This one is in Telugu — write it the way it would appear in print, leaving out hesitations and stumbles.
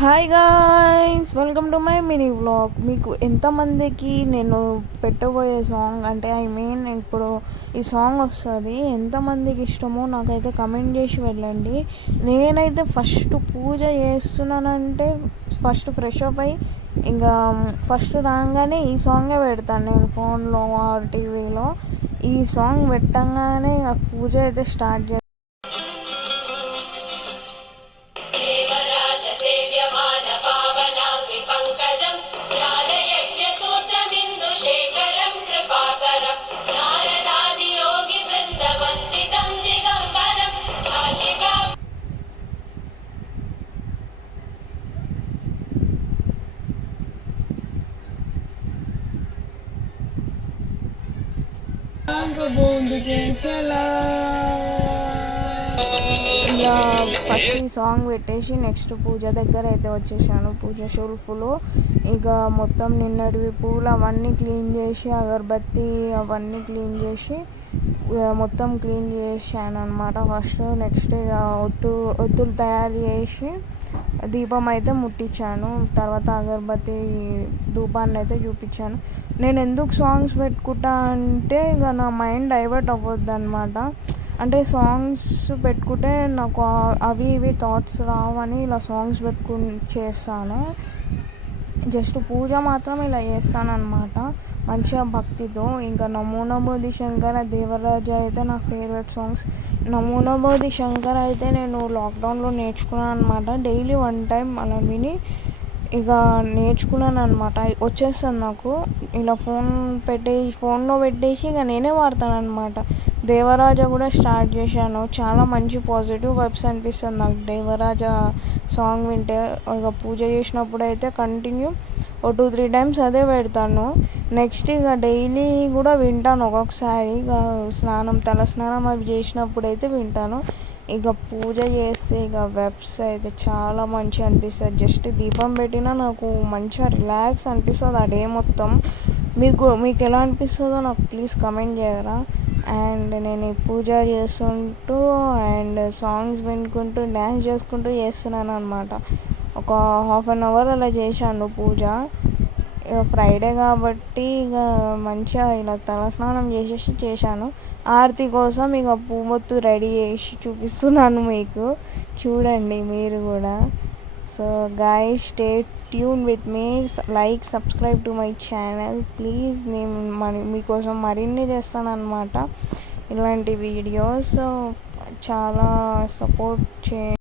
Hi guys, welcome to my mini vlog. మీకు ఎంతమందికి నేను పెట్టబోయే సాంగ్ అంటే ఇప్పుడు ఈ సాంగ్ వస్తుంది, ఎంతమందికి ఇష్టమో నాకైతే కమెంట్ చేసి వెళ్ళండి. నేనైతే ఫస్ట్ పూజ చేస్తున్నానంటే ఫస్ట్ ఫ్రెష్ అప్ అయ్యి ఇంకా ఫస్ట్ రాగానే ఈ సాంగే పెడతాను నేను ఫోన్లో ఆర్ టీవీలో. ఈ సాంగ్ పెట్టంగానే పూజ అయితే స్టార్ట్ చేస్తాను. ఇలా ఫస్ట్ ఈ సాంగ్ పెట్టేసి నెక్స్ట్ పూజ దగ్గర అయితే వచ్చేసాను. పూజ షెల్ఫ్లో ఇక మొత్తం నిన్నటివి పూలు అవన్నీ క్లీన్ చేసి అగరబత్తి అవన్నీ క్లీన్ చేసి మొత్తం క్లీన్ చేశాను అనమాట ఫస్ట్. నెక్స్ట్ ఇక ఒత్తులు తయారు చేసి దీపం అయితే ముట్టించాను. తర్వాత అగరబత్తి ధూపాన్ని అయితే చూపించాను. నేను ఎందుకు సాంగ్స్ పెట్టుకుంటా అంటే ఇక నా మైండ్ డైవర్ట్ అవ్వద్దు అనమాట. అంటే సాంగ్స్ పెట్టుకుంటే నాకు అవి ఇవి థాట్స్ రావని ఇలా సాంగ్స్ చేస్తాను. జస్ట్ పూజ మాత్రం ఇలా చేస్తాను అనమాట మంచిగా భక్తితో. ఇంకా నమో నమో ది శంకర దేవరాజ అయితే నా favourite songs. Namo Namo the Shankara అయితే నేను లాక్డౌన్లో నేర్చుకున్నాను అనమాట. డైలీ 1 టైం అలా విని ఇక నేర్చుకున్నాను అనమాట. వచ్చేస్తాను నాకు. ఇలా ఫోన్లో పెట్టేసి ఇక నేనే వాడతాను అనమాట. దేవరాజ కూడా స్టార్ట్ చేశాను. చాలా మంచి పాజిటివ్ వైబ్స్ అనిపిస్తుంది నాకు దేవరాజ సాంగ్ వింటే. ఇక పూజ చేసినప్పుడు అయితే కంటిన్యూ 2-3 టైమ్స్ అదే పెడతాను. నెక్స్ట్ ఇక డైలీ కూడా వింటాను. ఒక్కొక్కసారి ఇక తల స్నానం అవి చేసినప్పుడు అయితే వింటాను. ఇక పూజ చేస్తే ఇక వెబ్స్ అయితే చాలా మంచిగా అనిపిస్తుంది. జస్ట్ దీపం పెట్టినా నాకు మంచిగా రిలాక్స్ అనిపిస్తుంది ఆ డే మొత్తం. మీకు ఎలా అనిపిస్తుందో నాకు ప్లీజ్ కమెంట్ చేయరా. అండ్ నేను ఈ పూజ చేస్తుంటూ అండ్ సాంగ్స్ వినుకుంటూ డ్యాన్స్ చేసుకుంటూ చేస్తున్నాను అనమాట. ఒక 1/2 అవర్ అలా చేశాను పూజ. ఇక ఫ్రైడే కాబట్టి ఇక మంచిగా ఇలా తలస్నానం చేశాను. ఆరతి కోసం ఇక పువ్వొత్తు రెడీ చేసి చూపిస్తున్నాను మీకు, చూడండి మీరు కూడా. So guys, stay tune with me, like subscribe to my channel please. నేను మీకోసం మరిన్ని చేస్తాను అనమాట ఇలాంటి వీడియోస్. చాలా సపోర్ట్